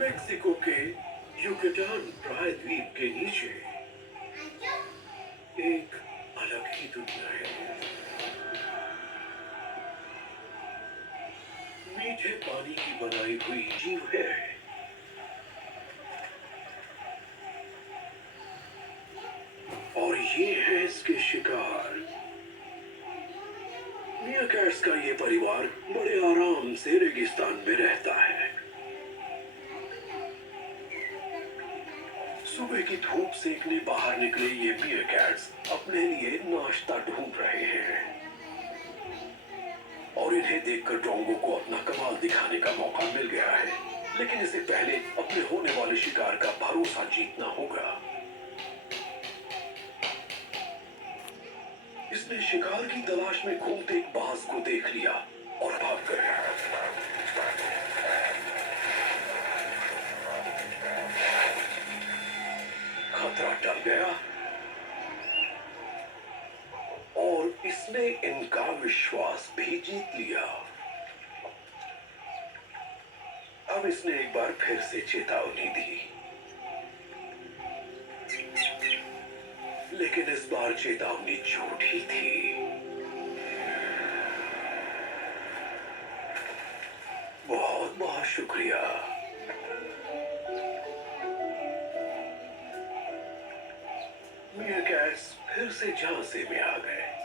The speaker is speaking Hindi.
मेक्सिको के युकटान प्रायद्वीप के नीचे एक अलग ही दुनिया है। मीठे पानी की बनाई हुई जीव है और ये है इसके शिकार। मियाकैट्स का ये परिवार बड़े आराम से रेगिस्तान में रहता है। सुबह की धूप सेकने बाहर निकले ये मियाकैट्स अपने लिए नाश्ता ढूंढ रहे हैं और इन्हें देखकर ड्रोंगो को अपना कमाल दिखाने का मौका मिल गया है। लेकिन इससे पहले अपने होने वाले शिकार का भरोसा जीतना होगा। इसने शिकार की तलाश में घूमते एक बाज को देख लिया और भाग गया। खतरा टल गया और इसने इनका विश्वास भी जीत लिया। अब इसने एक बार फिर से चेतावनी दी, लेकिन इस बार चेतावनी झूठी थी। बहुत बहुत शुक्रिया। मियाकैट्स फिर से झांसे में आ गए।